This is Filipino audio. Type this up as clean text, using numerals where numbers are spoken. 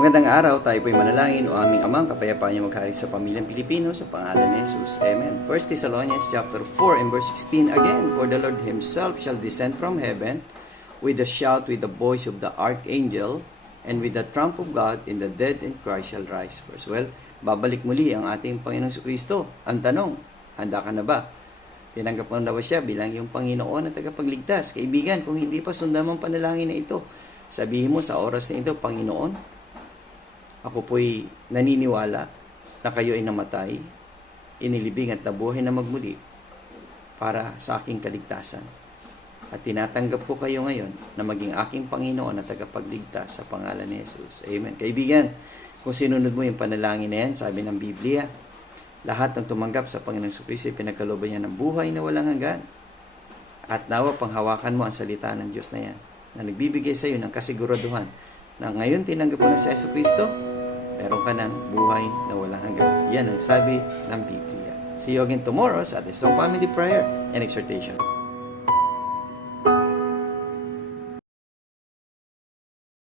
Magandang araw, tayo po'y manalangin o aming amang kapayapaan niya maghari sa pamilyang Pilipino sa pangalan ni Jesus. Amen. 1 Thessalonians chapter 4 and verse 16 again, for the Lord Himself shall descend from heaven with a shout, with the voice of the archangel, and with the trump of God, and the dead in Christ shall rise first. Well, babalik muli ang ating Panginoong Kristo. Ang tanong, handa ka na ba? Tinanggap mo na ba siya bilang yung Panginoon at tagapagligtas? Kaibigan, kung hindi pa sundan mo ang panalangin na ito, sabihin mo sa oras na ito, Panginoon, ako po'y naniniwala na kayo ay namatay, inilibing at nabuhay na magmuli para sa aking kaligtasan. At tinatanggap ko kayo ngayon na maging aking Panginoon at tagapagligtas sa pangalan ni Jesus. Amen. Kaibigan, kung sinunod mo yung panalangin na yan, sabi ng Biblia, lahat ng tumanggap sa Panginoong Kristo ay pinagkalooban niya ng buhay na walang hanggan. At nawa panghawakan mo ang salita ng Diyos na yan, na nagbibigay sa iyo ng kasiguraduhan na ngayon tinanggap mo na si Kristo, meron ka ng buhay na walang hanggan. Yan ang sabi ng Biblia. See you again tomorrow sa ating Family Prayer and Exhortation.